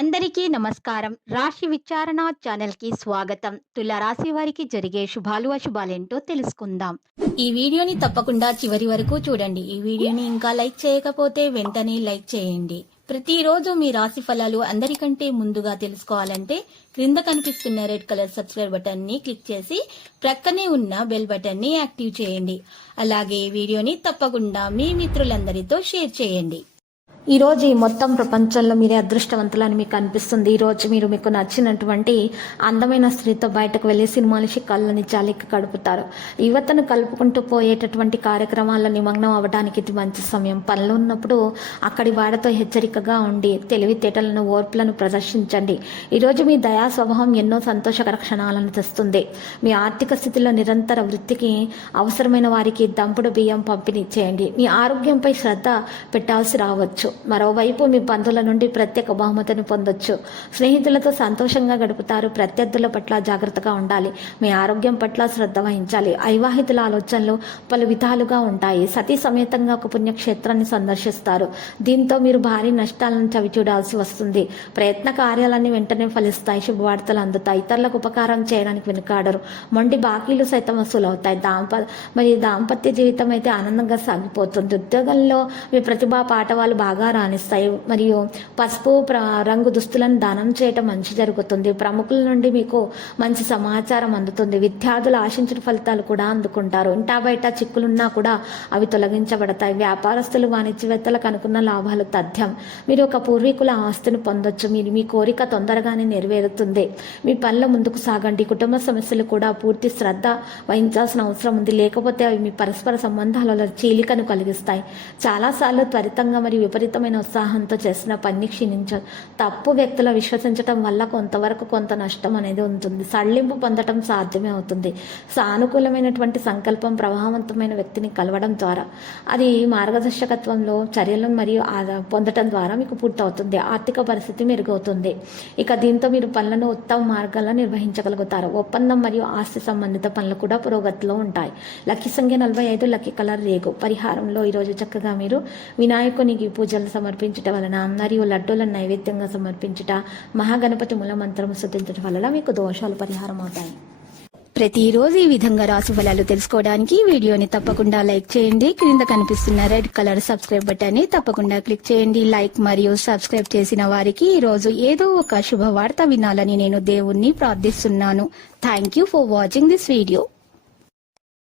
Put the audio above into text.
అందరికీ నమస్కారం. రాశి విచారణ ఛానల్‌కి స్వాగతం. తుల రాశి వారికి జరిగే శుభాలు, అశుభాలేంటో తెలుసుకుందాం. ఈ వీడియోని తప్పకుండా చివరి వరకు చూడండి. ఈ వీడియోని ఇంకా లైక్ చేయకపోతే వెంటనే లైక్ చేయండి. ప్రతిరోజు మీ రాశి ఫలాలు అందరికంటే ముందుగా తెలుసుకోవాలంటే క్రింద కనిపిస్తున్న రెడ్ కలర్ సబ్స్క్రైబ్ బటన్ ని క్లిక్ చేసి ప్రక్కనే ఉన్న బెల్ బటన్ ని యాక్టివ్ చేయండి. అలాగే వీడియోని తప్పకుండా మీ మిత్రులందరితో షేర్ చేయండి. ఈ రోజు ఈ మొత్తం ప్రపంచంలో మీరే అదృష్టవంతులని మీకు అనిపిస్తుంది. ఈ రోజు మీరు మీకు నచ్చినటువంటి అందమైన స్త్రీతో బయటకు వెళ్ళి సినిమాలు కళ్ళని జాలికి గడుపుతారు. యువతను కలుపుకుంటూ పోయేటటువంటి కార్యక్రమాల్లో నిమగ్నం అవ్వడానికి ఇది మంచి సమయం. పనులు ఉన్నప్పుడు అక్కడి వాడితో హెచ్చరికగా ఉండి తెలివితేటలను, ఓర్పులను ప్రదర్శించండి. ఈరోజు మీ దయా స్వభావం ఎన్నో సంతోషకర క్షణాలను తెస్తుంది. మీ ఆర్థిక స్థితిలో నిరంతర వృత్తికి అవసరమైన వారికి దంపుడు బియ్యం పంపిణీ చేయండి. మీ ఆరోగ్యంపై శ్రద్ధ పెట్టాల్సి రావచ్చు. మరోవైపు మీ బంధువుల నుండి ప్రత్యేక బహుమతిని పొందొచ్చు. స్నేహితులతో సంతోషంగా గడుపుతారు. ప్రత్యర్థుల పట్ల జాగ్రత్తగా ఉండాలి. మీ ఆరోగ్యం పట్ల శ్రద్ధ వహించాలి. అవివాహితుల ఆలోచనలు పలు విధాలుగా ఉంటాయి. సతీ సమేతంగా ఒక పుణ్యక్షేత్రాన్ని సందర్శిస్తారు. దీంతో మీరు భారీ నష్టాలను చవిచూడాల్సి వస్తుంది. ప్రయత్న కార్యాలన్నీ వెంటనే ఫలిస్తాయి. శుభవార్తలు అందుతాయి. ఇతరులకు ఉపకారం చేయడానికి వెనుకాడరు. మొండి బాకీలు సైతం వసూలవుతాయి. దాంపత్య జీవితం అయితే ఆనందంగా సాగిపోతుంది. ఉద్యోగంలో మీ ప్రతిభా పాఠవాలు బాగా రాణిస్తాయి. మరియు పసుపు రంగు దుస్తులను దానం చేయటం మంచి జరుగుతుంది. ప్రముఖుల నుండి మీకు మంచి సమాచారం అందుతుంది. విద్యార్థులు ఆశించిన ఫలితాలు కూడా అందుకుంటారు. ఇంటా బయట చిక్కులున్నా కూడా అవి తొలగించబడతాయి. వ్యాపారస్తులు, వాణిజ్యవేత్తలకు అనుకున్న లాభాలు తథ్యం. మీరు ఒక పూర్వీకుల ఆస్తిని పొందొచ్చు. మీరు మీ కోరిక తొందరగానే నెరవేరుతుంది. మీ పనుల ముందుకు సాగండి. కుటుంబ సమస్యలు కూడా పూర్తి శ్రద్ధ వహించాల్సిన అవసరం ఉంది. లేకపోతే అవి మీ పరస్పర సంబంధాలలో చీలికను కలిగిస్తాయి. చాలాసార్లు త్వరితంగా మరియు విపరీతమైన ఉత్సాహంతో చేసిన పని క్షీణించదు. తప్పు వ్యక్తుల విశ్వసించడం వల్ల కొంతవరకు కొంత నష్టం అనేది ఉంటుంది. సడలింపు పొందడం సాధ్యమే అవుతుంది. సానుకూలమైనటువంటి సంకల్పం ప్రభావవంతమైన వ్యక్తిని కలవడం ద్వారా అది మార్గదర్శకత్వంలో చర్యలను మరియు పొందడం ద్వారా మీకు పూర్తవుతుంది. ఆర్థిక పరిస్థితి మెరుగవుతుంది. ఇక దీంతో మీరు పనులను ఉత్తమ మార్గాల్లో నిర్వహించగలుగుతారు. ఒప్పందం మరియు ఆస్తి సంబంధిత పనులు కూడా పురోగతిలో ఉంటాయి. లక్కీ సంఖ్య 45, లక్కీ కలర్ రేగు. పరిహారంలో ఈరోజు చక్కగా మీరు వినాయకునికి పూజలు సమర్పించుట వలన మరియు లడ్డూలను నైవేద్యంగా సమర్పించుట, మహాగణపతి మూల మంత్రం స్తుతించడం వలన మీకు దోషాలు పరిహారం అవుతాయి. ప్రతిరోజు ఈ విధంగా రాశి ఫలాలు తెలుసుకోవడానికి వీడియోని తప్పకుండా లైక్ చేయండి. క్రింద కనిపిస్తున్న రెడ్ కలర్ సబ్స్క్రైబ్ బటన్ ని తప్పకుండా క్లిక్ చేయండి. లైక్ మరియు సబ్స్క్రైబ్ చేసిన వారికి ఈ రోజు ఏదో ఒక శుభవార్త వినాలని నేను దేవుణ్ణి ప్రార్థిస్తున్నాను. Thank you for watching this video.